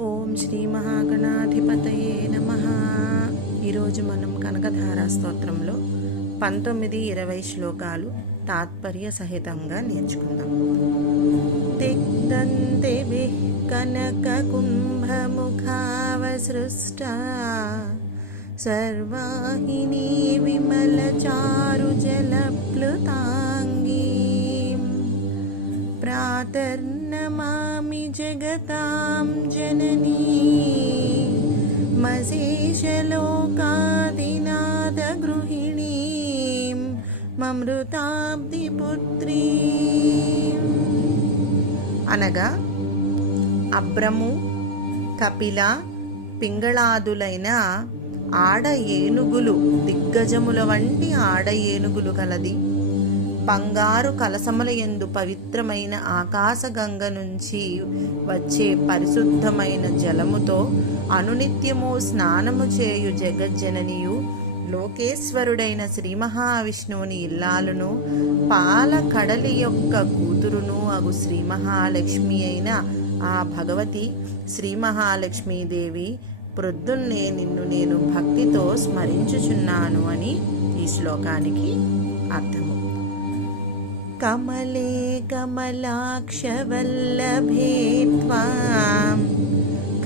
ఓం శ్రీ మహాగణాధిపతయే నమ. ఈరోజు మనం కనకధారా స్తోత్రంలో పంతొమ్మిది ఇరవై శ్లోకాలు తాత్పర్య సహితంగా నేర్చుకుందాం. తిగ్దంతే కనక కుంభముఖావసృష్ట. సర్వాహిని విమల చారు జలప్లుతాంగీ ప్రాతర్నమామి జగతాం జననీ మశేషలోకాదినాథగృహిణీం మమృతాబ్దిపుత్రీ అనగా అబ్రము కపిల పింగళాదులైన ఆడ ఏనుగులు దిగ్గజముల వంటి ఆడ ఏనుగులు కలది. బంగారు కలసముల యందు పవిత్రమైన ఆకాశగంగ నుంచి వచ్చే పరిశుద్ధమైన జలముతో అనునిత్యము స్నానము చేయు జగజ్జననియు లోకేశ్వరుడైన శ్రీ మహావిష్ణువుని ఇల్లాలును పాల కడలి యొక్క కూతురును అగు శ్రీ మహాలక్ష్మి అయిన ఆ భగవతి శ్రీ మహాలక్ష్మీదేవి ప్రొద్దున్నే నిన్ను నేను భక్తితో స్మరించుచున్నాను అని ఈ శ్లోకానికి అర్థము. కమలే కమలాక్షవల్లభే త్వాం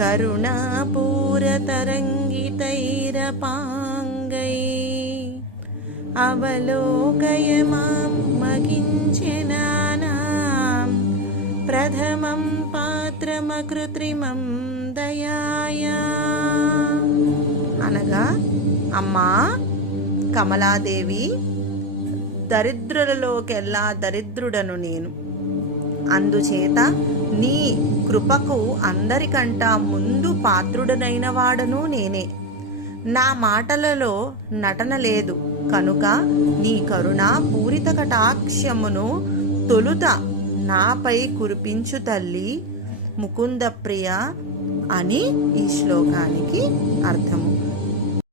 కరుణాపూరతరంగితైరపాంగై అవలోకయ మాం మగించెనానాం ప్రథమం పాత్రమకృత్రిమం దయాయా అనగా అమ్మా కమలాదేవి దరిద్రులలోకెల్లా దరిద్రుడను నేను. అందుచేత నీ కృపకు అందరికంటా ముందు పాత్రుడనైన వాడను నేనే. నా మాటలలో నటన లేదు. కనుక నీ కరుణ పూరిత కటాక్షమును తొలుత నాపై కురిపించు తల్లి ముకుందప్రియ అని ఈ శ్లోకానికి అర్థము.